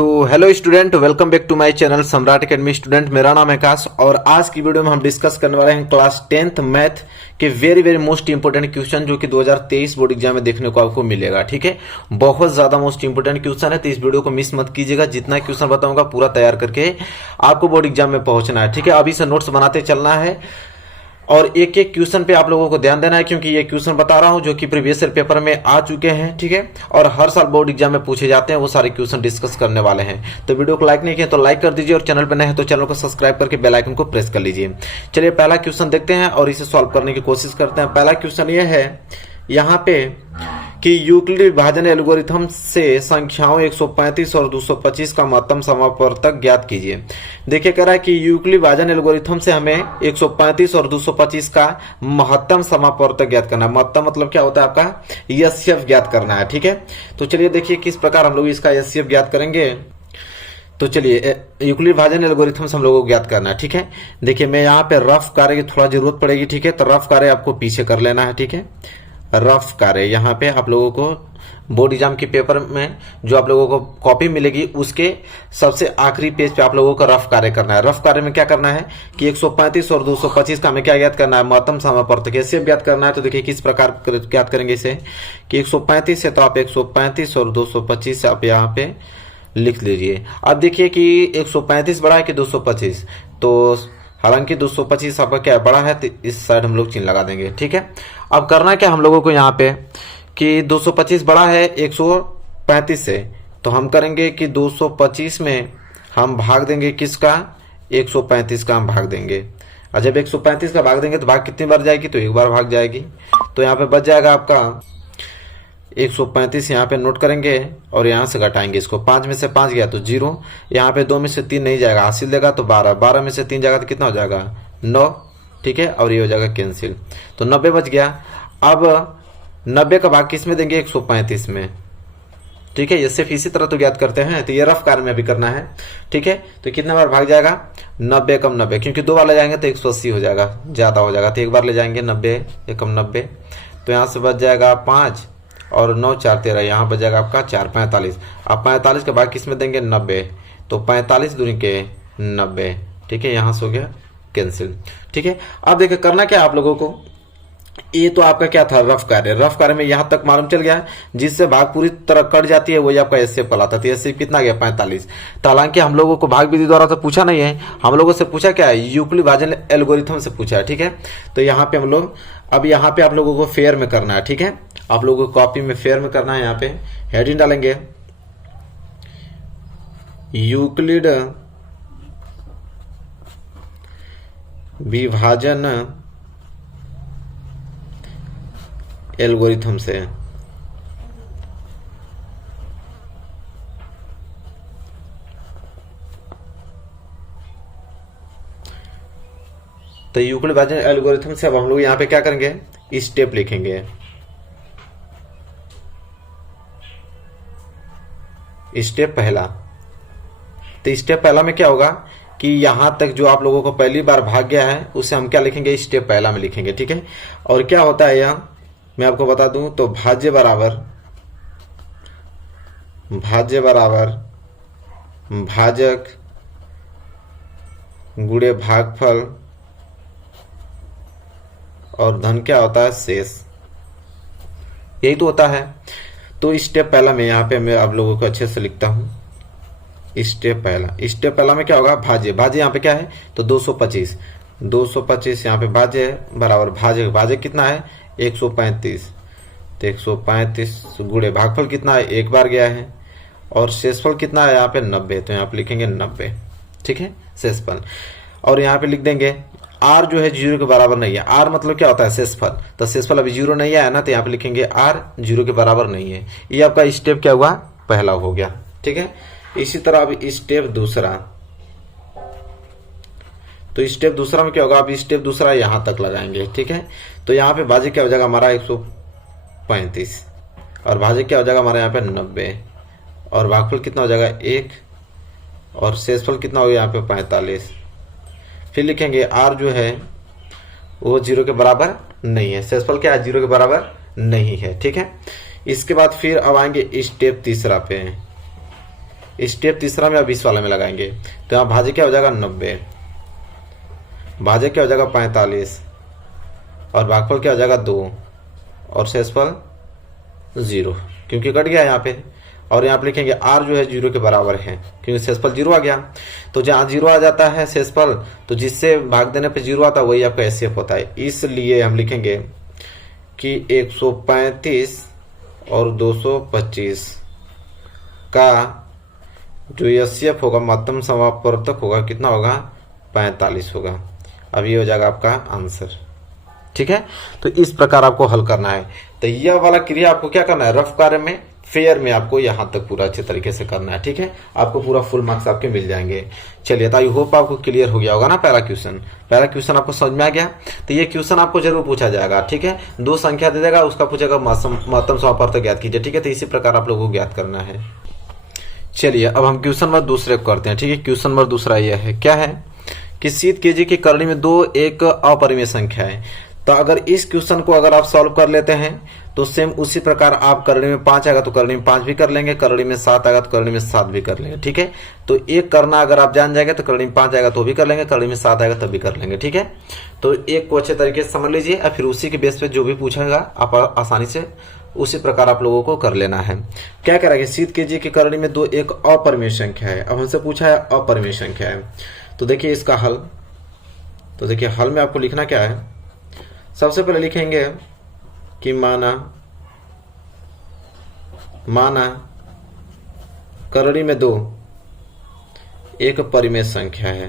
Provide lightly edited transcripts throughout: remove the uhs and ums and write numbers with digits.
तो hello student, welcome back to my channel Samrat academy student. मेरा नाम है आकाश और आज की वीडियो में हम डिस्कस करने वाले हैं क्लास 10th मैथ के वेरी मोस्ट इंपोर्टेंट क्वेश्चन जो कि 2023 बोर्ड एग्जाम में देखने को आपको मिलेगा। ठीक है, बहुत ज्यादा मोस्ट इंपोर्टेंट क्वेश्चन है, तो इस वीडियो को मिस मत कीजिएगा। जितना क्वेश्चन बताऊंगा पूरा तैयार करके आपको बोर्ड एग्जाम में पहुंचना है। ठीक है, अभी से नोट्स बनाते चलना है और एक एक क्वेश्चन पे आप लोगों को ध्यान देना है, क्योंकि ये क्वेश्चन बता रहा हूं जो कि प्रीवियस ईयर पेपर में आ चुके हैं। ठीक है, और हर साल बोर्ड एग्जाम में पूछे जाते हैं, वो सारे क्वेश्चन डिस्कस करने वाले हैं। तो वीडियो को लाइक नहीं किया तो लाइक कर दीजिए और चैनल पर नए हैं तो चैनल को सब्सक्राइब करके बेल आइकन को प्रेस कर लीजिए। चलिए पहला क्वेश्चन देखते हैं और इसे सॉल्व करने की कोशिश करते हैं। पहला क्वेश्चन ये है यहाँ पे कि यूक्लिड विभाजन एल्गोरिथम से संख्याओं 135 और 225 का महत्तम समापवर्तक ज्ञात कीजिए। देखिए कह रहा है कि यूक्लिड विभाजन एल्गोरिथम से हमें 135 और 225 का महत्तम समापवर्तक ज्ञात करना है। महत्तम मतलब क्या होता है आपका एचसीएफ ज्ञात करना है। ठीक है, तो चलिए देखिए किस प्रकार हम लोग इसका एचसीएफ ज्ञात करेंगे। तो चलिए यूक्लिड विभाजन एल्गोरिथम से हम लोगों को ज्ञात करना है। ठीक है, देखिए मैं यहाँ पे रफ कार्य की थोड़ा जरूरत पड़ेगी। ठीक है, तो रफ कार्य आपको पीछे कर लेना है। ठीक है, रफ कार्य यहाँ पे आप लोगों को बोर्ड एग्जाम के पेपर में जो आप लोगों को कॉपी मिलेगी उसके सबसे आखिरी पेज पे आप लोगों को रफ कार्य करना है। रफ कार्य में क्या करना है कि 135 और 225 का हमें क्या ज्ञात करना है, महत्तम समापवर्तक एचसीएफ ज्ञात करना है। तो देखिए किस प्रकार ज्ञात करेंगे इसे कि 135 से तो आप 135 और 225 आप यहाँ पे लिख लीजिए। अब देखिए कि 135 बड़ा है कि 225, तो हालांकि 225 आपका क्या बड़ा है तो इस साइड हम लोग चिन्ह लगा देंगे। ठीक है, अब करना क्या हम लोगों को यहाँ पे कि 225 बड़ा है 135 से, तो हम करेंगे कि 225 में हम भाग देंगे किसका, 135 का हम भाग देंगे। और जब 135 का भाग देंगे तो भाग कितनी बार जाएगी, तो एक बार भाग जाएगी। तो यहाँ पे बच जाएगा आपका 135 यहाँ पे नोट करेंगे और यहाँ से घटाएंगे इसको। 5 में से 5 गया तो 0, यहाँ पे 2 में से 3 नहीं जाएगा, हासिल देगा तो 12, 12 में से 3 जाएगा तो कितना हो जाएगा 9। ठीक है, और ये हो जाएगा कैंसिल, तो 90 बच गया। अब 90 का भाग किस में देंगे, 135 में। ठीक है, ये सिर्फ इसी तरह तो ज्ञात करते हैं, तो ये रफ कार्य में भी करना है। ठीक है, तो कितना बार भाग जाएगा, 90 कम 90, क्योंकि 2 बार ले जाएंगे तो 180 हो जाएगा, ज्यादा हो जाएगा, तो एक बार ले जाएंगे 90 कम 90, तो यहाँ से बच जाएगा 5 और 9 4 13, यहाँ बच जाएगा आपका 4 45। अब 45 के बाद किस में देंगे 90, तो 45 दूनी के 90। ठीक है, यहाँ से हो गया कैंसिल। ठीक है, अब देखिए करना क्या आप लोगों को, ये तो आपका क्या था रफ कार्य। रफ कार्य में यहाँ तक मालूम चल गया, जिससे भाग पूरी तरह कट जाती है वही आपका एचसीएफ कहलाता है। एचसीएफ कितना गया 45। तो हालांकि हम लोगों को भाग विधि द्वारा तो पूछा नहीं है, हम लोगों से पूछा क्या है, यूक्लिड विभाजन एल्गोरिथम से पूछा है। ठीक है, तो यहाँ पे हम लोग अब यहाँ पे आप लोगों को फेयर में करना है। ठीक है, आप लोगों को कॉपी में फेयर में करना है। यहाँ पे हेडिंग डालेंगे यूक्लिड विभाजन एल्गोरिथम से। तो यूक्लिड विभाजन एल्गोरिथम से अब हम लोग यहाँ पे क्या करेंगे, स्टेप लिखेंगे। स्टेप पहला, तो स्टेप पहला में क्या होगा कि यहां तक जो आप लोगों को पहली बार भाग गया है उसे हम क्या लिखेंगे, स्टेप पहला में लिखेंगे। ठीक है, और क्या होता है यह मैं आपको बता दूं, तो भाज्य बराबर भाजक गुणे भागफल और धन क्या होता है, शेष। यही तो होता है। तो स्टेप पहला में यहाँ पे मैं आप लोगों को अच्छे से लिखता हूं। स्टेप पहला में क्या होगा, भाज्य यहाँ पे क्या है, तो 225 यहाँ पे भाज्य बराबर भाज्य कितना है 135, तो 135 गुणे भागफल कितना है, एक बार गया है, और शेषफल कितना है यहाँ पे 90, तो यहाँ पे लिखेंगे 90। ठीक है, शेषफल, और यहाँ पे लिख देंगे आर जो है 0 के बराबर नहीं है। आर मतलब क्या होता है, शेषफल, तो शेषफल अभी 0 नहीं आया ना, तो यहाँ पे लिखेंगे आर 0 के बराबर नहीं है। ये आपका स्टेप क्या हुआ, पहला हो गया। ठीक है, इसी तरह अभी स्टेप दूसरा, तो स्टेप दूसरा में क्या होगा, अब स्टेप दूसरा यहां तक लगाएंगे। ठीक है, तो यहाँ पे भाज्य क्या हो जाएगा हमारा 135 और भाज्य क्या हो जाएगा हमारा यहाँ पे 90 और भागफल कितना हो जाएगा 1 और शेषफल कितना हो गया यहाँ पे 45। फिर लिखेंगे आर जो है वो 0 के बराबर नहीं है, शेषफल क्या है 0 के बराबर नहीं है। ठीक है, इसके बाद फिर अब आएंगे स्टेप तीसरा पे। स्टेप तीसरा में अब इस वाले में लगाएंगे, तो यहाँ भाज्य क्या हो जाएगा 90, भाज्य क्या हो जाएगा 45 और भागफल क्या हो जाएगा 2 और शेषफल 0, क्योंकि कट गया यहाँ पे। और यहाँ पे लिखेंगे r जो है 0 के बराबर है, क्योंकि शेषफल 0 आ गया। तो जहाँ 0 आ जाता है शेषफल, तो जिससे भाग देने पे 0 आता है वही आपका एचसीएफ होता है। इसलिए हम लिखेंगे कि 135 और 225 का जो एचसीएफ होगा, महत्तम समापवर्तक होगा, कितना होगा 45 होगा। अब ये हो जाएगा आपका आंसर। ठीक है, तो इस प्रकार आपको हल करना है। तो यह वाला क्रिया आपको क्या करना है, रफ कार्य में, फेयर में आपको यहां तक पूरा अच्छे तरीके से करना है। ठीक है, आपको पूरा फुल मार्क्स आपके मिल जाएंगे। चलिए, तो आई होप आपको क्लियर हो गया होगा ना। पहला क्वेश्चन आपको समझ में आ गया। तो ये क्वेश्चन आपको जरूर पूछा जाएगा। ठीक है, 2 संख्या दे देगा, उसका पूछेगा महत्तम समापवर्तक ज्ञात कीजिए। ठीक है, तो इसी प्रकार आप लोगों को ज्ञात करना है। चलिए, अब हम क्वेश्चन नंबर दूसरे को करते हैं। ठीक है, क्वेश्चन नंबर दूसरा यह है, क्या है कि शीत केजी की करणी में 2 एक अपरिमेय संख्या है। तो अगर इस क्वेश्चन को अगर आप सॉल्व कर लेते हैं तो सेम उसी प्रकार आप करणी में 5 आएगा तो करणी में 5 भी कर लेंगे, करणी में 7 आएगा तो करणी में 7 भी कर लेंगे। ठीक है, तो एक करना अगर आप जान जाएंगे तो करणी में 5 आएगा तो भी कर लेंगे, करणी में 7 आएगा तब भी कर लेंगे। ठीक है, तो एक को अच्छे तरीके से समझ लीजिए और फिर उसी के बेस पे जो भी पूछेगा आप आसानी से उसी प्रकार आप लोगों को कर लेना है। क्या करेंगे, शीत केजी की करणी में 2 एक अपरिमेय संख्या है। अब हमसे पूछा है अपरिमेय संख्या है, तो देखिए इसका हल। तो देखिए हल में आपको लिखना क्या है, सबसे पहले लिखेंगे कि माना करणी में 2 एक परिमेय संख्या है।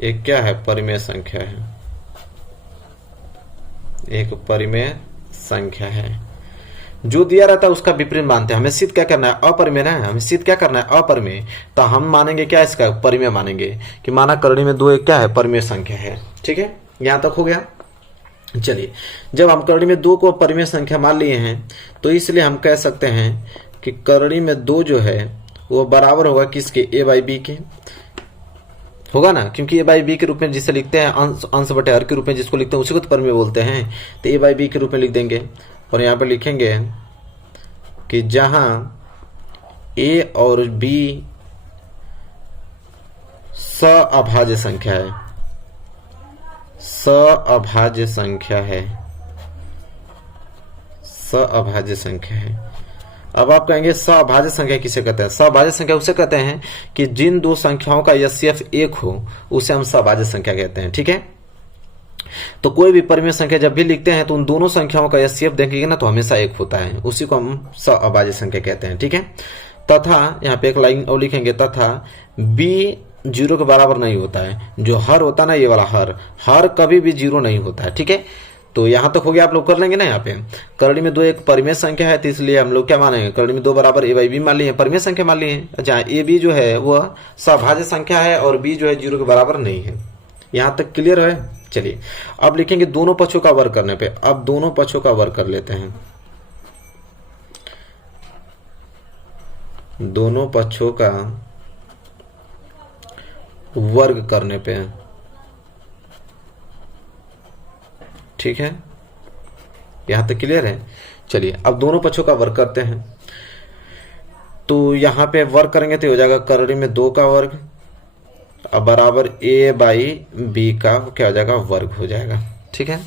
एक क्या है, परिमेय संख्या है, एक परिमेय संख्या है। जो दिया रहता है उसका विपरीत मानते हैं। हमें सिद्ध क्या करना है, अपरिमेय ना, हमें सिद्ध क्या करना है, अपरिमेय। तो हम मानेंगे क्या, इसका परिमेय मानेंगे कि माना करणी में 2 एक क्या है, परिमेय संख्या है। ठीक है, यहां तक हो गया। चलिए, जब हम करणी में 2 को परिमेय संख्या मान लिए हैं तो इसलिए हम कह सकते हैं कि करणी में 2 जो है वो बराबर होगा किसके, a बाई बी के होगा ना, क्योंकि a बाई बी के रूप में जिसे लिखते हैं, अंश बटे हर के रूप में जिसको लिखते हैं उसी को तो परिमेय बोलते हैं। तो a बाई बी के रूप में लिख देंगे और यहाँ पे लिखेंगे कि जहां a और b सअभाज्य संख्या है, सअभाज्य संख्या है, सअभाज्य संख्या है। अब आप कहेंगे सअभाज्य संख्या किसे कहते हैं, सअभाज्य संख्या उसे कहते हैं कि जिन 2 संख्याओं का एचसीएफ 1 हो उसे हम सअभाज्य संख्या कहते हैं। ठीक है, तो कोई भी परिमेय संख्या जब भी लिखते हैं तो उन दोनों संख्याओं का एचसीएफ देखेंगे ना तो हमेशा 1 होता है, उसी को हम सअभाज्य संख्या कहते हैं। ठीक है, तथा यहाँ पे एक लाइन और लिखेंगे, तथा b 0 के बराबर नहीं होता है। जो हर होता है ना, ये वाला हर कभी भी 0 नहीं होता है। ठीक है, तो यहां तक हो गया। आप लोग कर लेंगे ना। यहाँ पे करणी में 2 एक परिमेय संख्या है, तो इसलिए हम लोग क्या मानेंगे, करणी में 2 बराबर a बाई बी मान लिए, परिमेय संख्या मान लिए। अच्छा, ए बी जो है वह सअभाज्य संख्या है और b जो है 0 के बराबर नहीं है। यहां तक क्लियर है। चलिए, अब लिखेंगे दोनों पक्षों का वर्ग करने पे। अब दोनों पक्षों का वर्ग कर लेते हैं। दोनों पक्षों का वर्ग करने पे, ठीक है, यहां तक क्लियर है। चलिए, अब दोनों पक्षों का वर्ग करते हैं। तो यहां पे वर्ग करेंगे तो हो जाएगा करणी में 2 का वर्ग अब बराबर a बाई बी का क्या हो जाएगा, वर्ग हो जाएगा। ठीक है,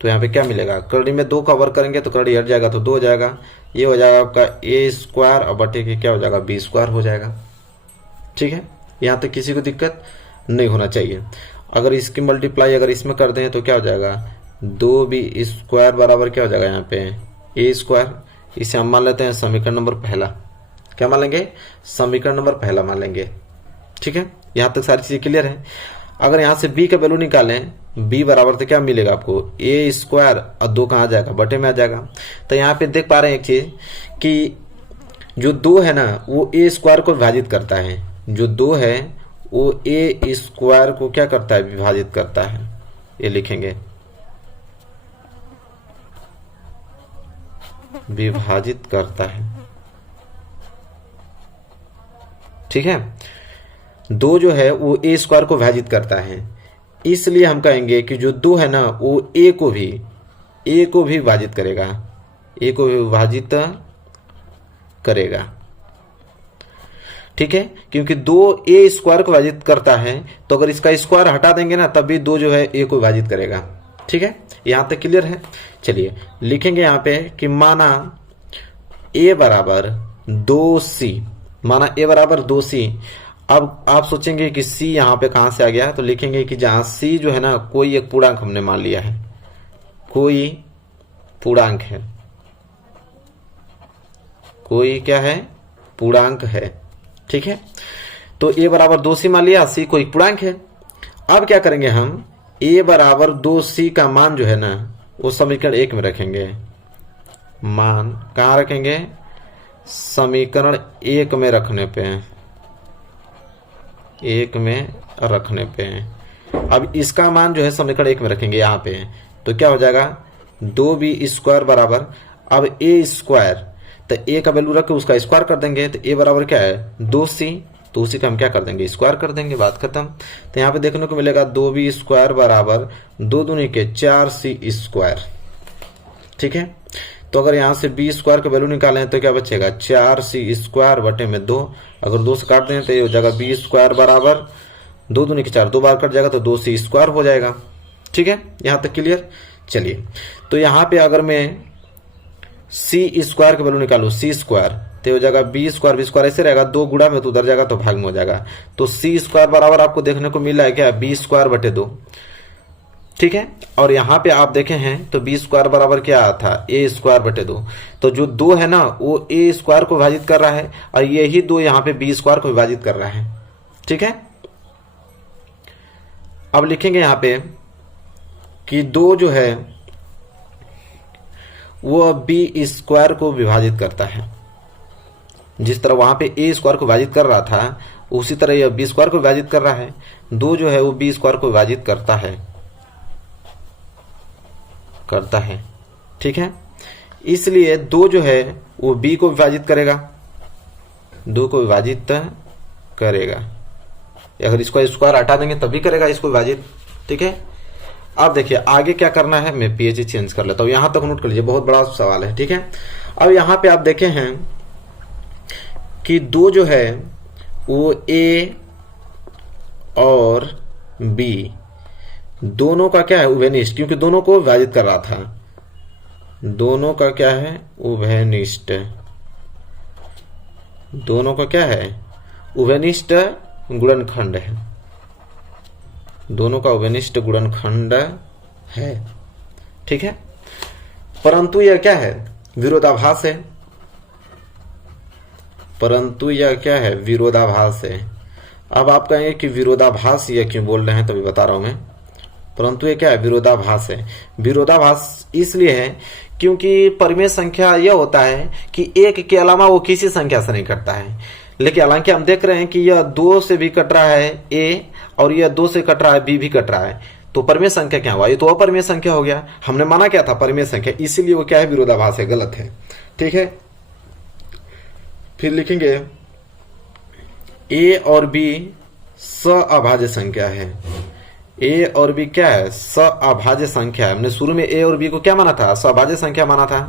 तो यहाँ पे क्या मिलेगा, करणी में 2 का वर्ग करेंगे तो करणी हट जाएगा तो 2 हो जाएगा। ये हो जाएगा आपका a स्क्वायर और बटे के क्या हो जाएगा, b स्क्वायर हो जाएगा। ठीक है, यहाँ तक किसी को दिक्कत नहीं होना चाहिए। अगर इसकी मल्टीप्लाई अगर इसमें कर दें तो क्या हो जाएगा, 2b स्क्वायर बराबर क्या हो जाएगा यहाँ पे a स्क्वायर। इसे हम मान लेते हैं समीकरण नंबर पहला। क्या मान लेंगे, समीकरण नंबर पहला मान लेंगे। ठीक है, यहाँ तक सारी चीजें क्लियर है। अगर यहाँ से b का वैल्यू निकालें, b बराबर तो क्या मिलेगा आपको, a स्क्वायर और 2 कहाँ आ जाएगा, बटे में आ जाएगा। तो यहाँ पे देख पा रहे हैं एक चीज कि जो 2 है ना वो a स्क्वायर को विभाजित करता है, जो 2 है वो a स्क्वायर को क्या करता है, विभाजित करता है। ये लिखेंगे विभाजित करता है। ठीक है, 2 जो है वो a स्क्वायर को विभाजित करता है, इसलिए हम कहेंगे कि जो 2 है ना वो a को भी विभाजित करेगा, a को भी विभाजित करेगा। ठीक है, क्योंकि 2 ए स्क्वायर को विभाजित करता है, तो अगर इसका स्क्वायर हटा देंगे ना तब भी 2 जो है ए को विभाजित करेगा। ठीक है, यहां तक क्लियर है। चलिए लिखेंगे यहां पे कि माना ए बराबर 2c, माना ए बराबर 2c। अब आप सोचेंगे कि c यहां पे कहां से आ गया, तो लिखेंगे कि जहां c जो है ना कोई एक पूर्णांक हमने मान लिया है, कोई पूर्णांक है, कोई क्या है, पूर्णांक है। ठीक है, तो a बराबर 2c मान लिया, c कोई पूर्णांक है। अब क्या करेंगे हम, a बराबर 2c का मान जो है ना वो समीकरण 1 में रखेंगे। मान कहां रखेंगे, समीकरण 1 में रखने पे, 1 में रखने पे। अब इसका मान जो है समीकरण 1 में रखेंगे यहाँ पे, तो क्या हो जाएगा, 2b स्क्वायर बराबर, अब a स्क्वायर, तो a का वैल्यू रख के उसका स्क्वायर कर देंगे, तो a बराबर क्या है 2c, तो उसी का हम क्या कर देंगे, स्क्वायर कर देंगे, बात खत्म। तो यहाँ पे देखने को मिलेगा 2b स्क्वायर बराबर 2 दूनी के 4c स्क्वायर। ठीक है, तो अगर यहाँ से b स्क्वायर का वैल्यू निकालें तो क्या बचेगा, 4c स्क्वायर बटे में 2, अगर 2 से काट दें तो ये हो जाएगा b स्क्वायर बराबर 2 दूनी के 4, 2 बार कट जाएगा तो 2c स्क्वायर हो जाएगा। ठीक है, यहाँ तक क्लियर। चलिए, तो यहाँ पे अगर मैं c स्क्वायर का वैल्यू निकालू, c स्क्वायर, तो हो जाएगा b स्क्वायर ऐसे रहेगा, 2 गुणा में तो उधर जाएगा तो भाग में हो जाएगा, तो c स्क्वायर बराबर आपको देखने को मिल रहा है क्या, b स्क्वायर बटे 2। ठीक है, और यहाँ पे आप देखे हैं तो b स्क्वायर बराबर क्या था, a स्क्वायर बटे 2, तो जो 2 है ना वो a स्क्वायर को विभाजित कर रहा है और यही 2 यहाँ पे b स्क्वायर को विभाजित कर रहा है। ठीक है, अब लिखेंगे यहाँ पे कि 2 जो है वो b स्क्वायर को विभाजित करता है, जिस तरह वहां पे a स्क्वायर को विभाजित कर रहा था उसी तरह यह b स्क्वायर को विभाजित कर रहा है। 2 जो है वो b स्क्वायर को विभाजित करता है। ठीक है, इसलिए 2 जो है वो b को विभाजित करेगा, 2 को विभाजित करेगा, अगर इसको स्क्वायर हटा देंगे तभी करेगा इसको विभाजित। ठीक है, अब देखिए आगे क्या करना है, मैं पीएच चेंज कर लेता हूं, यहां तक नोट कर लीजिए, बहुत बड़ा सवाल है। ठीक है, अब यहां पे आप देखे हैं कि 2 जो है वो a और b दोनों का क्या है, उभयनिष्ठ, क्योंकि दोनों को विभाजित कर रहा था, दोनों का क्या है, उभयनिष्ठ, दोनों का क्या है, उभयनिष्ठ गुणनखंड है, दोनों का उभयनिष्ठ गुणनखंड है। ठीक है, परंतु यह क्या है, विरोधाभास है, परंतु यह क्या है, विरोधाभास है। अब आप कहेंगे कि विरोधाभास यह क्यों बोल रहे हैं, तभी बता रहा हूं मैं, परंतु ये क्या है, विरोधाभास है। विरोधाभास इसलिए है क्योंकि परिमेय संख्या यह होता है कि एक के अलावा वो किसी संख्या से नहीं कटता है, लेकिन हालांकि हम देख रहे हैं कि यह 2 से भी कट रहा है a और यह 2 से कट रहा है b भी कट रहा है, तो परिमेय संख्या क्या हुआ, ये तो अपरिमेय संख्या हो गया। हमने माना क्या था, परिमेय संख्या, इसीलिए वो क्या है, विरोधाभास है, गलत है। ठीक है, फिर लिखेंगे a और b सअभाज्य संख्या है, a और b क्या है, सअभाज्य संख्या है। हमने शुरू में a और b को क्या माना था, सअभाज्य संख्या माना था।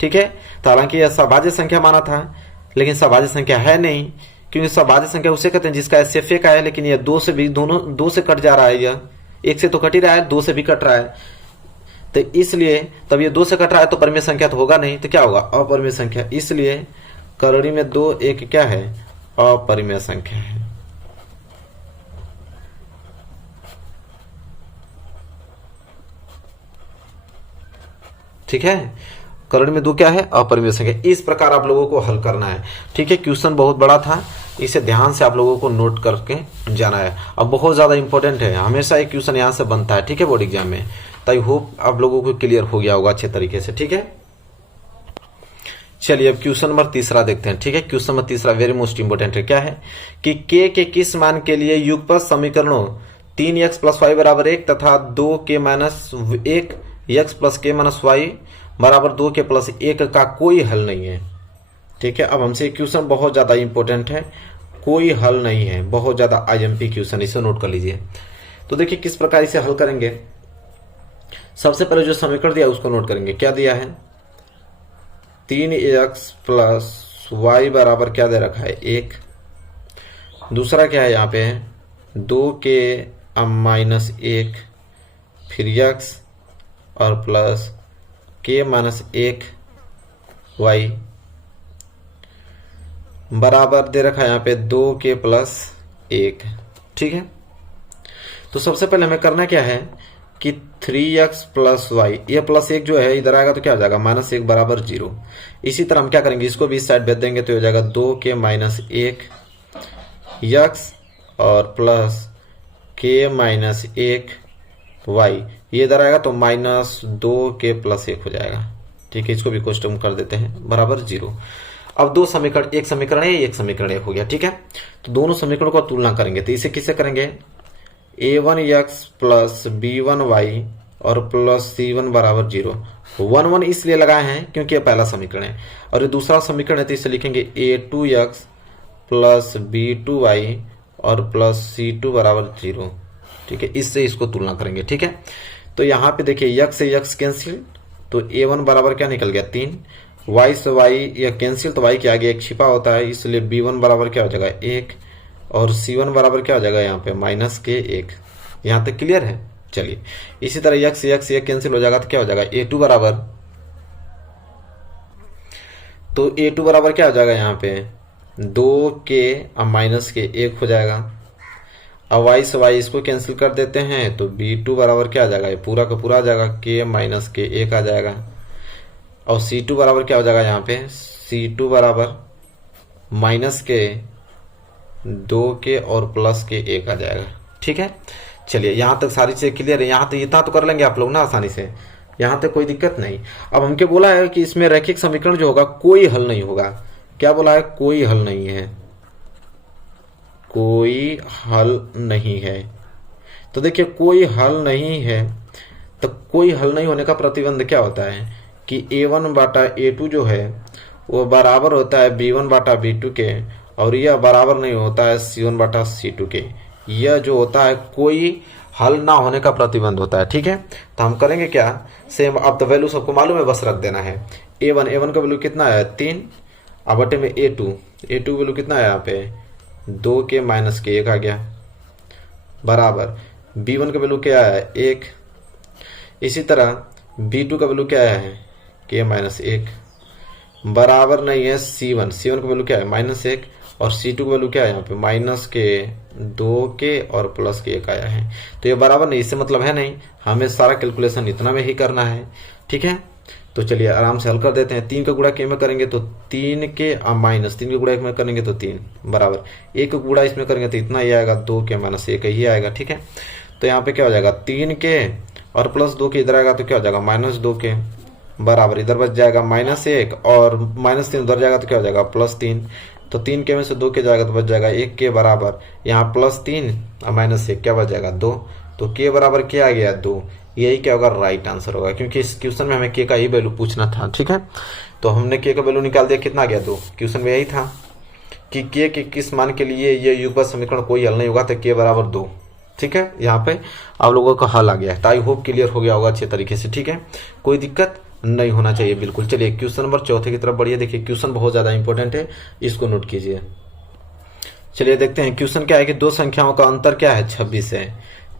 ठीक है, तो हालांकि यह सअभाज्य संख्या माना था, लेकिन सअभाज्य संख्या है नहीं, क्योंकि सअभाज्य संख्या उसे कहते हैं जिसका एसएफए का है, लेकिन यह 2 से भी, दोनों 2 से कट जा रहा है, यह 1 से तो कट ही रहा है, 2 से भी कट रहा है, तो इसलिए तब ये 2 से कट रहा है तो परिमेय संख्या तो होगा नहीं, तो क्या होगा, अपरिमेय संख्या। इसलिए करणी में 2 एक क्या है, अपरिमेय संख्या है। ठीक है, करण में 2 क्या है, अपरिमेय संख्या। इस प्रकार आप लोगों को हल करना है। ठीक है, क्वेश्चन बहुत बड़ा था, इसे ध्यान से आप लोगों को नोट करके जाना है। अब बहुत ज्यादा इंपॉर्टेंट है, हमेशा एक क्वेश्चन यहाँ से बनता है। ठीक है, बोर्ड एग्जाम में, तो आई होप आप लोगों को क्लियर हो गया होगा अच्छे तरीके से। ठीक है, चलिए अब क्वेश्चन नंबर 3 देखते हैं। ठीक है, question number 3 very most important है। क्या है कि k के किस मान के लिए युगपत समीकरणों 3x + y = 1 तथा 2k - 1 x + k - y = 2k + 1 का कोई हल नहीं है। ठीक है, अब हमसे क्वेश्चन बहुत ज्यादा इंपॉर्टेंट है, कोई हल नहीं है, बहुत ज्यादा आईएमपी क्वेश्चन, इसे नोट कर लीजिए। तो देखिए किस प्रकार इसे हल करेंगे। सबसे पहले जो समीकरण दिया उसको नोट करेंगे। क्या दिया है, 3x + y = क्या दे रखा है, 1, दूसरा क्या है यहाँ पे 2k माइनस 1 फिर यक्स और प्लस k माइनस 1 वाई बराबर दे रखा है यहाँ पे 2k प्लस 1। ठीक है, तो सबसे पहले हमें करना क्या है कि 3x प्लस वाई, ये प्लस 1 जो है इधर आएगा तो क्या हो जाएगा माइनस 1 बराबर 0। इसी तरह हम क्या करेंगे, इसको भी इस साइड भेज देंगे तो हो जाएगा 2k माइनस 1 यक्स और प्लस k माइनस 1 वाई, ये इधर आएगा तो माइनस 2k प्लस 1 हो जाएगा। ठीक है, इसको भी क्वेश्चन कर देते हैं बराबर 0। अब दो समीकरण, एक समीकरण है एक समीकरण एक हो गया। ठीक है, तो दोनों समीकरणों को तुलना करेंगे तो इसे किससे करेंगे, a1x प्लस b1y और प्लस c1 बराबर 0। 1 1 इसलिए लगाए हैं क्योंकि ये पहला समीकरण है, और ये दूसरा समीकरण है तो इसे लिखेंगे a2x प्लस b2y और प्लस c2 बराबर 0। ठीक है, इससे इसको तुलना करेंगे। ठीक है, तो यहाँ पे देखिए x से x कैंसिल तो a1 बराबर क्या निकल गया 3, y से y या कैंसिल तो y के आगे एक छिपा होता है, इसलिए b1 बराबर क्या हो जाएगा 1 और c1 बराबर क्या हो जाएगा यहाँ पे माइनस के 1। यहाँ तक क्लियर है। चलिए इसी तरह x ये कैंसिल हो जाएगा तो क्या हो जाएगा a2 बराबर, तो a2 बराबर क्या हो जाएगा यहाँ पे 2k माइनस के 1 हो जाएगा। अब y से y इसको कैंसिल कर देते हैं तो b2 बराबर क्या आ जाएगा, ये पूरा का पूरा आ जाएगा k माइनस के 1 आ जाएगा। और c2 बराबर क्या हो जाएगा यहाँ पे c2 बराबर माइनस के 2k और प्लस के 1 आ जाएगा। ठीक है, चलिए यहाँ तक सारी चीजें क्लियर है। यहाँ तक इतना तो कर लेंगे आप लोग ना आसानी से, यहाँ तक कोई दिक्कत नहीं। अब हमके बोला है कि इसमें रैखिक समीकरण जो होगा कोई हल नहीं होगा। क्या बोला है, कोई हल नहीं है, कोई हल नहीं है। तो देखिए कोई हल नहीं है, तो कोई हल नहीं होने का प्रतिबंध क्या होता है कि a1 बाटा a2 जो है वो बराबर होता है b1 बाटा b2 के, और यह बराबर नहीं होता है c1 बाटा c2 के। यह जो होता है कोई हल ना होने का प्रतिबंध होता है। ठीक है, तो हम करेंगे क्या, सेम अब तो वैल्यू सबको मालूम है, बस रख देना है। a1 का वैल्यू कितना है 3, अब बटे में a2 वैल्यू कितना है यहाँ पे 2k माइनस के 1 आ गया, बराबर b1 का वैल्यू क्या है 1। इसी तरह b2 का वैल्यू क्या है k माइनस 1, बराबर नहीं है c1 का वैल्यू क्या है माइनस 1, और c2 का वैल्यू क्या है यहाँ पे माइनस के 2k और प्लस के 1 आया है। तो ये बराबर नहीं, इससे मतलब है नहीं, हमें सारा कैलकुलेशन इतना में ही करना है। ठीक है, तो चलिए आराम से हल कर देते हैं। 3 का गुणा k में करेंगे तो 3k माइनस 3 का गुणा 1 में करेंगे तो 3 बराबर 1 का गुणा इसमें करेंगे तो इतना ही आएगा 2k माइनस 1 ही आएगा। ठीक है, तो यहाँ पे क्या हो जाएगा 3k और प्लस 2k इधर आएगा तो क्या हो जाएगा माइनस 2k, बराबर इधर बच जाएगा माइनस 1 और माइनस 3 उधर जाएगा तो क्या हो जाएगा प्लस 3। तो 3k में से 2k जाएगा तो बच जाएगा 1k बराबर यहाँ प्लस 3 और माइनस 1 क्या बच जाएगा 2। तो k बराबर क्या आ गया 2। यही क्या होगा राइट आंसर होगा, क्योंकि इस क्वेश्चन में हमें k का ही वैल्यू पूछना था। ठीक है, तो हमने k का वैल्यू निकाल दिया, कितना आ गया 2। क्वेश्चन में यही था कि k के किस मान के लिए ये युगपत समीकरण कोई हल नहीं होगा, तो k बराबर 2। ठीक है, यहाँ पे आप लोगों का हल आ गया है, तो आई होप क्लियर हो गया होगा अच्छे तरीके से। ठीक है, कोई दिक्कत नहीं होना चाहिए बिल्कुल। चलिए क्वेश्चन नंबर 4 की तरफ बढ़िए। देखिए क्वेश्चन बहुत ज्यादा इंपॉर्टेंट है, इसको नोट कीजिए। चलिए देखते हैं क्वेश्चन क्या है कि दो संख्याओं का अंतर क्या है 26 है।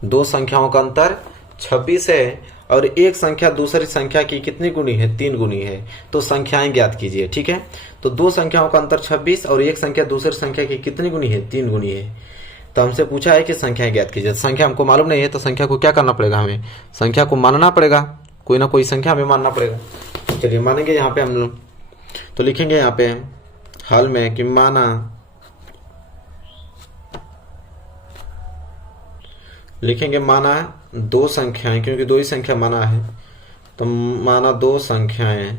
दो संख्याओं का अंतर 26 है और एक संख्या दूसरी संख्या की कितनी गुनी है 3 गुनी है, तो संख्याएं ज्ञात कीजिए। ठीक है, तो दो संख्याओं का अंतर 26 और एक संख्या दूसरी संख्या की कितनी गुनी है 3 गुनी है। तो हमसे पूछा है कि संख्याएं ज्ञात कीजिए। संख्या हमको मालूम नहीं है तो संख्या को क्या करना पड़ेगा, हमें संख्या को मानना पड़ेगा, कोई ना कोई संख्या हमें मानना पड़ेगा। चलिए मानेंगे यहाँ पे हम लोग, तो लिखेंगे यहाँ पे हल में कि माना, लिखेंगे माना दो संख्याएं, क्योंकि दो ही संख्या माना है, तो माना दो संख्याएं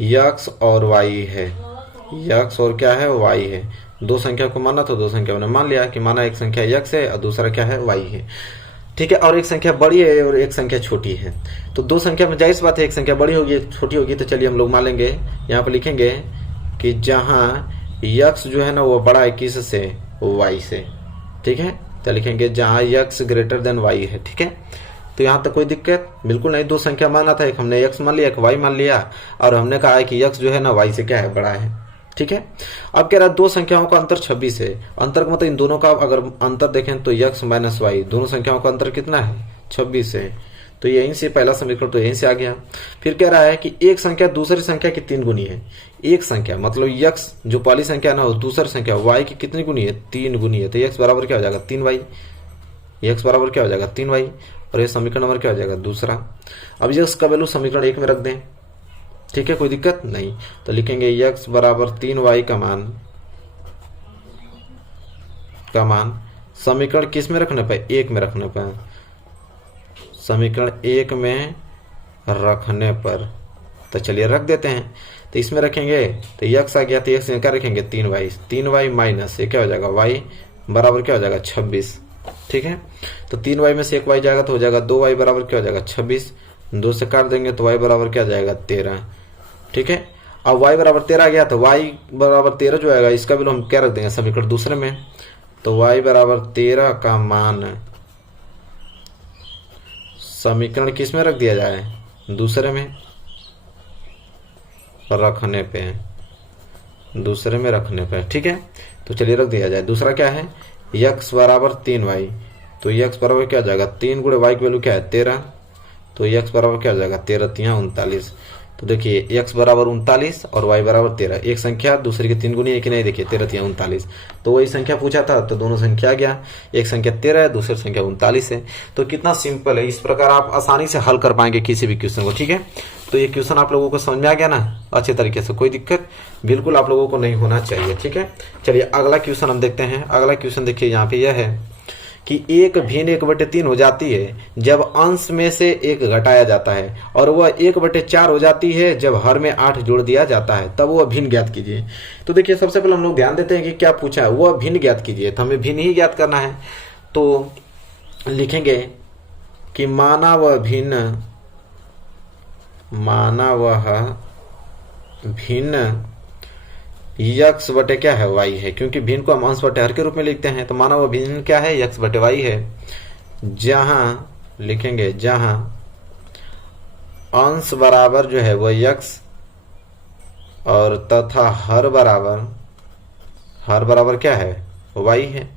x और y है, x और क्या है y है। दो संख्या को माना तो दो संख्या मैंने मान लिया कि माना एक संख्या x है और दूसरा क्या है y है। ठीक है, और एक संख्या बड़ी है और एक संख्या छोटी है। तो दो संख्या में जाहिर बात है एक संख्या बड़ी होगी एक छोटी होगी, तो चलिए हम लोग मान लेंगे यहाँ पे लिखेंगे कि जहाँ x जो है ना वो बड़ा है किस से y से। ठीक है, तो लिखेंगे जहाँ x ग्रेटर देन y है। ठीक है, तो यहाँ तक कोई दिक्कत बिल्कुल नहीं। दो संख्या माना था, एक हमने x मान लिया एक y मान लिया, और हमने कहा है कि x जो है ना y से क्या है बड़ा है। ठीक है। अब कह रहा है दो संख्याओं का अंतर 26 है। अंतर का मतलब इन दोनों का अगर अंतर देखें तो x माइनस वाई, दोनों संख्याओं का अंतर कितना है 26 है। तो यहीं से पहला समीकरण तो यहीं से आ गया। फिर कह रहा है कि एक संख्या दूसरी संख्या की 3 गुनी है। एक संख्या मतलब x जो पहली संख्या ना हो दूसरी संख्या y की कितनी गुनी है 3 गुनी है। तो x बराबर क्या हो जाएगा 3y, x बराबर क्या हो जाएगा 3y। और ये समीकरण नंबर क्या हो जाएगा दूसरा। अब x का वैल्यू समीकरण 1 में रख दें, ठीक है, कोई दिक्कत नहीं। तो लिखेंगे x बराबर 3y का मान समीकरण किस में रखने पर 1 में रखने पर, समीकरण 1 में रखने पर। तो चलिए रख देते हैं। तो इसमें रखेंगे तो x आ गया, तो x में क्या रखेंगे 3y माइनस ये क्या हो जाएगा y बराबर क्या हो जाएगा 26, ठीक है। तो 3y में से 1y जाएगा तो हो जाएगा 2y बराबर क्या हो जाएगा 26, 2 से काट देंगे तो y बराबर क्या जाएगा 13, ठीक है। अब y बराबर 13 आ गया तो y बराबर 13 जो आएगा इसका वैल्यू हम क्या रख देंगे समीकरण दूसरे में। तो y बराबर 13 का मान समीकरण किस में रख दिया जाए दूसरे में रखने पे, दूसरे में रखने पे, ठीक है। तो चलिए रख दिया जाए। दूसरा क्या है x बराबर 3y, तो x बराबर क्या हो जाएगा 3 गुणे y की वैल्यू क्या है 13, तो x बराबर क्या हो जाएगा 13 तिया 39। तो देखिए x बराबर 39 और y बराबर 13, एक संख्या दूसरी की 3 गुनी है कि नहीं, देखिए 13 तिया 39। तो वही संख्या पूछा था तो दोनों संख्या आ गया, एक संख्या 13 है दूसरी संख्या 39 है। तो कितना सिंपल है, इस प्रकार आप आसानी से हल कर पाएंगे किसी भी क्वेश्चन को, ठीक है। तो ये क्वेश्चन आप लोगों को समझ में आ गया ना अच्छे तरीके से, कोई दिक्कत बिल्कुल आप लोगों को नहीं होना चाहिए, ठीक है। चलिए अगला क्वेश्चन हम देखते हैं। अगला क्वेश्चन देखिए यहाँ पे यह है कि 1/3 हो जाती है जब अंश में से 1 घटाया जाता है, और वह 1/4 हो जाती है जब हर में 8 जोड़ दिया जाता है, तब वह भिन्न ज्ञात कीजिए। तो देखिए सबसे पहले हम लोग ध्यान देते हैं कि क्या पूछा है, वह भिन्न ज्ञात कीजिए। तो हमें भिन्न ही ज्ञात करना है। तो लिखेंगे कि माना वह भिन्न यक्स बटे क्या है वाई है, क्योंकि भिन्न को हम अंश बटे हर के रूप में लिखते हैं। तो माना वह भिन्न क्या है यक्स बटे वाई है, जहां लिखेंगे जहां अंश बराबर जो है वह यक्स और तथा हर बराबर क्या है वाई है,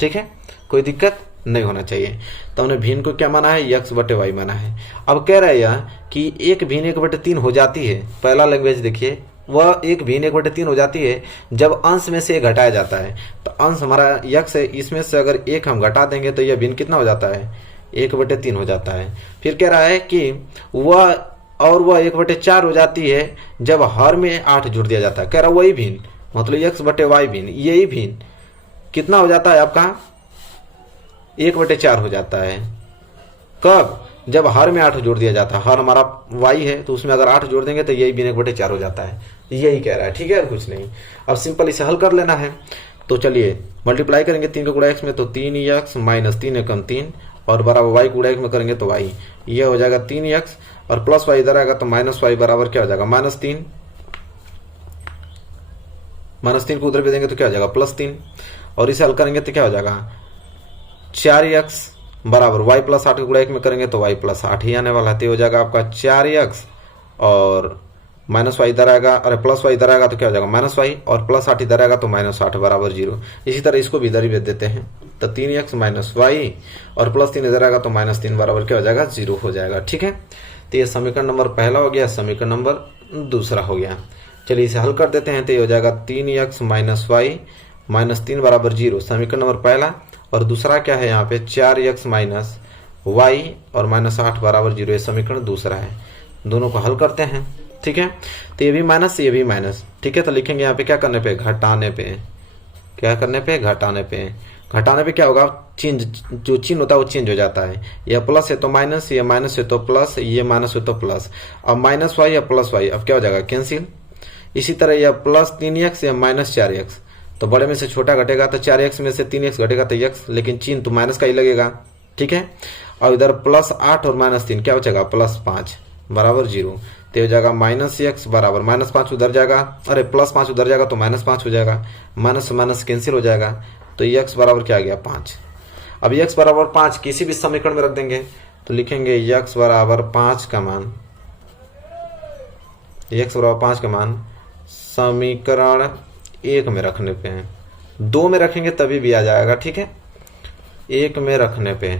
ठीक है, कोई दिक्कत नहीं होना चाहिए। तो हमने भिन्न को क्या माना है यक्स बटे वाई माना है। अब कह रहा है यह कि 1 भिन्न 1/3 हो जाती है। पहला लैंग्वेज देखिए, वह 1 भिन्न 1/3 हो जाती है जब अंश में से 1 घटाया जाता है। तो अंश हमारा यक्स है, इसमें से अगर 1 हम घटा देंगे तो यह भिन्न कितना हो जाता है 1/3 हो जाता है। फिर कह रहा है कि वह 1/4 हो जाती है जब हर में 8 जोड़ दिया जाता है। कह रहा है वही भिन्न मतलब यक्स बटे वाई भिन्न, यही भिन्न कितना हो जाता है आपका 1/4 हो जाता है। कब, जब हर में 8 जोड़ दिया जाता है। हर हमारा y है तो उसमें अगर 8 जोड़ देंगे तो यही भिन्न 1/4 हो जाता है, यही कह रहा है, ठीक है, और कुछ नहीं। अब सिंपल इसे हल कर लेना है। तो चलिए मल्टीप्लाई करेंगे 3 का गुणा x में तो 3x माइनस 3 एकम 3 और बराबर y गुणा x में करेंगे तो y, यह हो जाएगा 3x और प्लस y इधर आएगा तो माइनस y बराबर क्या हो जाएगा -3, -3 को उधर भी देंगे तो क्या हो जाएगा +3 और इसे हल करेंगे तो क्या हो जाएगा 4x बराबर y प्लस 8 गुणा 1 में करेंगे तो y प्लस 8 ही आने वाला है। तो हो जाएगा आपका 4x और माइनस वाई इधर आएगा, अरे प्लस वाई इधर आएगा तो क्या हो जाएगा -y और प्लस 8 इधर आएगा तो -8 बराबर 0। इसी तरह इसको भी इधर ही भेज देते हैं तो 3x माइनस वाई और +3 इधर आएगा तो -3 बराबर क्या हो जाएगा 0 हो जाएगा, ठीक है। तो ये समीकरण नंबर पहला हो गया, समीकरण नंबर दूसरा हो गया। चलिए इसे हल कर देते हैं। तो ये हो जाएगा 3x माइनस वाई -3 बराबर 0, समीकरण नंबर पहला। और दूसरा क्या है यहाँ पे 4x माइनस वाई और -8 बराबर 0, ये समीकरण दूसरा है। दोनों को हल करते हैं, ठीक है। तो ये भी माइनस ये भी माइनस, ठीक है। तो लिखेंगे यहाँ पे क्या करने पे घटाने पे, क्या करने पे घटाने पे। घटाने पे क्या होगा चेंज, जो चिन्ह होता है वो चेंज हो जाता है। यह प्लस है तो माइनस, ये माइनस है तो प्लस, ये माइनस है तो प्लस। अब माइनस वाई या प्लस वाई अब क्या हो जाएगा कैंसिल। इसी तरह यह +3x या -4x, तो बड़े में से छोटा घटेगा तो 4x में से 3x घटेगा तो x, लेकिन चिन्ह तो माइनस का ही लगेगा, ठीक है। और इधर +8 और -3 क्या हो जाएगा +5 बराबर 0। तो हो जाएगा -x बराबर -5 उधर जाएगा, अरे +5 उधर जाएगा तो -5 हो जाएगा, माइनस माइनस कैंसिल हो जाएगा। तो x बराबर क्या आ गया 5। अब x बराबर 5 किसी भी समीकरण में रख देंगे तो लिखेंगे x बराबर 5 का मान, x बराबर 5 का मान समीकरण 1 में रखने पे है, 2 में रखेंगे तभी भी आ जाएगा, ठीक है। 1 में रखने पे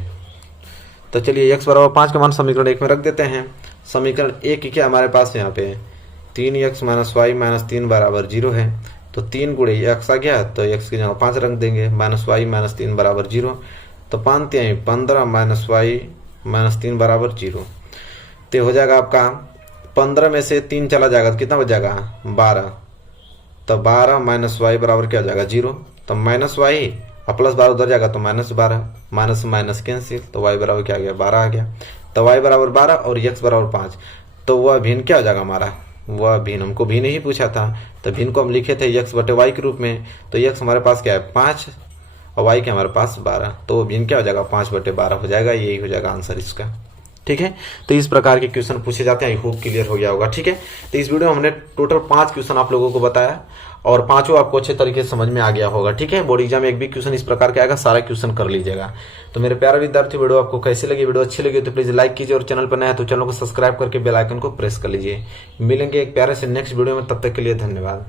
तो चलिए x बराबर 5 का मान समीकरण 1 में रख देते हैं। समीकरण 1 क्या हमारे पास यहाँ पे 3x माइनस वाई माइनस 3 बराबर 0 है, तो 3 गुणे x आ गया, तो x की जगह 5 रख देंगे, माइनस वाई माइनस 3 बराबर 0, तो 5 तिहाई 15 माइनस वाई माइनस 3 बराबर 0। तो हो जाएगा आपका 15 में से 3 चला जाएगा तो कितना बच जाएगा 12, तो 12 माइनस वाई बराबर क्या हो जाएगा 0, तो माइनस वाई और प्लस 12 उधर जाएगा तो माइनस 12, माइनस माइनस कैंसिल, तो वाई बराबर क्या आ गया 12 आ गया। तो वाई बराबर 12 और x बराबर 5, तो वह भिन्न क्या हो जाएगा हमारा, वह भिन्न हमको भिन्न ही पूछा था, तो भिन्न को हम लिखे थे x बटे वाई के रूप में, तो x हमारे पास क्या है 5 और y के हमारे पास 12, तो वो भिन्न क्या हो जाएगा 5 बटे 12 हो जाएगा, यही हो जाएगा आंसर इसका, ठीक है। तो इस प्रकार के क्वेश्चन पूछे जाते हैं, आई होप क्लियर हो गया होगा, ठीक है। तो इस वीडियो में हमने टोटल 5 क्वेश्चन आप लोगों को बताया और पांचों आपको अच्छे तरीके से समझ में आ गया होगा, ठीक है। बोर्ड एग्जाम में एक भी क्वेश्चन इस प्रकार का आएगा, सारा क्वेश्चन कर लीजिएगा। तो मेरे प्यारे विद्यार्थी, वीडियो आपको कैसी लगी, वीडियो अच्छी लगी तो प्लीज लाइक कीजिए और चैनल पर नया है तो चैनल को सब्सक्राइब करके बेल आइकन को प्रेस कर लीजिए। मिलेंगे एक प्यारे से नेक्स्ट वीडियो में, तब तक के लिए धन्यवाद।